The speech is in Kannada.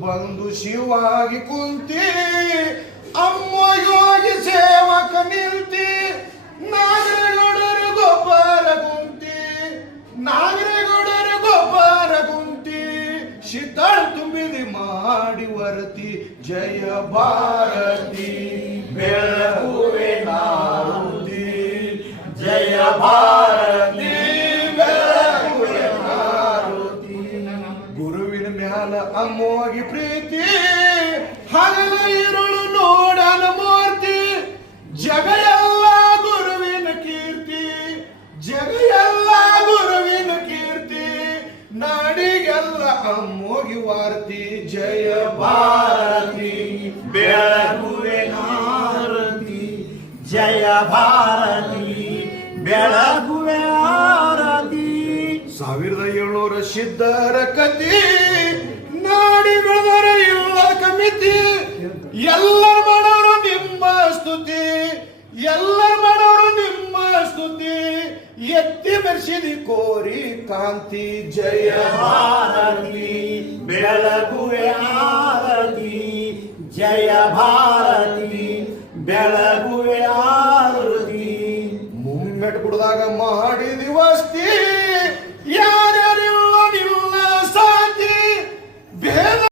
ಬಂದು ಶಿವಾಗಿ ಕುಂತಿ ಅಮ್ಮಯೋಗಿ ಸೇವಕ ನಿಲ್ತಿ ನಾಗರಗೌಡರು ಗೊಬ್ಬರ ಕುಂತಿ ನಾಗರಗೌಡರು ಗೊಬ್ಬರ ಕುಂತಿ ಶೀತಳ ತುಂಬಿದಿ ಮಾಡಿ ವರತಿ ಜಯ ಭಾರತಿ ಬೆಳಗುವೆ ನಾರುತಿ ಜಯ ಭಾರತಿ ಬೆಳಗುವೆ ನಾರುತಿ ಗುರುವಿನ ಮ್ಯಾಲ ಅಮ್ಮೋಗಿ ಪ್ರೀತಿ ಹಗಲ ഇരുಳು ನೋಡನ ಮೂರ್ತಿ ಜಗ ಎಲ್ಲ ಗುರುವಿನ ಕೀರ್ತಿ ಜಗ ಎಲ್ಲ ಗುರುವಿನ ಕೀರ್ತಿ ನಾಡಿಗೆಲ್ಲ ಅಮ್ಮೋಗಿ ವಾರ್ತಿ ಜಯ ಭಾರತಿ ಬೆಳಗುವೆ ನಾರತಿ ಜಯ ಭಾರತಿ ಬೆಳಗುವೆ ಆರತಿ 1700 ಸಿದ್ಧರ ಕತಿ ನಾಡಿ ಬೆಳೆದರ ಇಲ್ಲ ಕಮಿತಿ ಎಲ್ಲರ ಮಾಡೋರು ನಿಮ್ಮ ಸ್ತುತಿ ಎಲ್ಲರ ಮಾಡೋರು ನಿಮ್ಮ ಸ್ತುತಿ ಎತ್ತಿ ಮೆರ್ಸಿದಿ ಕೋರಿ ಕಾಂತಿ ಜಯ ಭಾರತಿ ಬೆಳಗುವೆ ಆರತಿ ಜಯ ಭಾರತಿ ಬೆಳಗುವೆ ಆರತಿ ಮುಮ್ಮೆಟ್ ಗುಡ್ದಾಗ ಮಾಡಿದಿ ವಸ್ತಿ